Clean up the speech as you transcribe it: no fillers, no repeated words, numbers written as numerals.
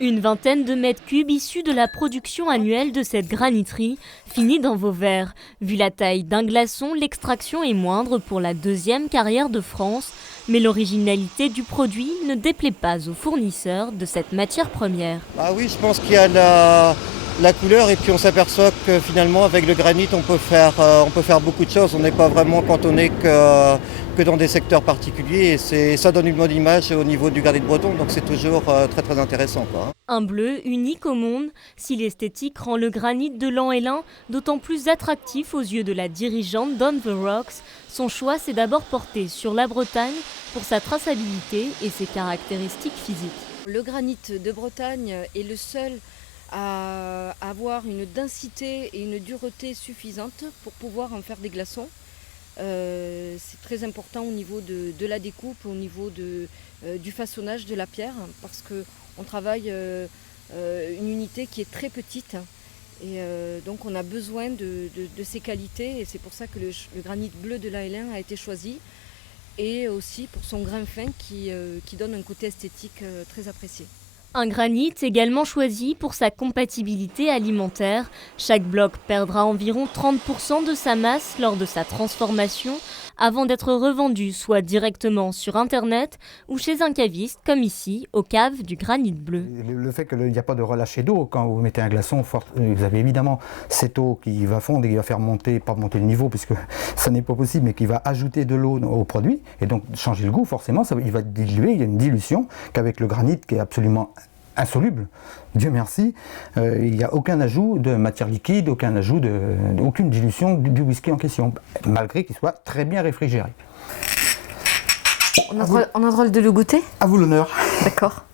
Une vingtaine de mètres cubes issus de la production annuelle de cette graniterie finit dans vos verres. Vu la taille d'un glaçon, l'extraction est moindre pour la deuxième carrière de France. Mais l'originalité du produit ne déplaît pas aux fournisseurs de cette matière première. Ah oui, je pense qu'il y a la couleur et puis on s'aperçoit que finalement avec le granit on peut faire beaucoup de choses. On n'est pas vraiment cantonné que dans des secteurs particuliers et ça donne une bonne image au niveau du granit breton, donc c'est toujours très très intéressant, quoi. Un bleu unique au monde, si l'esthétique rend le granit de l'An-et-Lain d'autant plus attractif aux yeux de la dirigeante d'On The Rocks, son choix s'est d'abord porté sur la Bretagne pour sa traçabilité et ses caractéristiques physiques. Le granit de Bretagne est le seul à avoir une densité et une dureté suffisante pour pouvoir en faire des glaçons. C'est très important au niveau de la découpe, au niveau du façonnage de la pierre, parce qu'on travaille une unité qui est très petite. Et donc on a besoin de ces qualités et c'est pour ça que le granit bleu de l'An-et-Lain a été choisi. Et aussi pour son grain fin qui donne un côté esthétique très apprécié. Un granit également choisi pour sa compatibilité alimentaire. Chaque bloc perdra environ 30% de sa masse lors de sa transformation avant d'être revendu soit directement sur Internet ou chez un caviste comme ici au cave du granit bleu. Le fait qu'il n'y a pas de relâché d'eau, quand vous mettez un glaçon, vous avez évidemment cette eau qui va fondre et qui va faire monter, pas monter le niveau puisque ça n'est pas possible, mais qui va ajouter de l'eau au produit et donc changer le goût forcément, il va diluer, il y a une dilution qu'avec le granit qui est absolument insoluble, Dieu merci, il n'y a aucun ajout de matière liquide, aucune dilution du whisky en question, malgré qu'il soit très bien réfrigéré. On a le droit de le goûter ? À vous l'honneur. D'accord.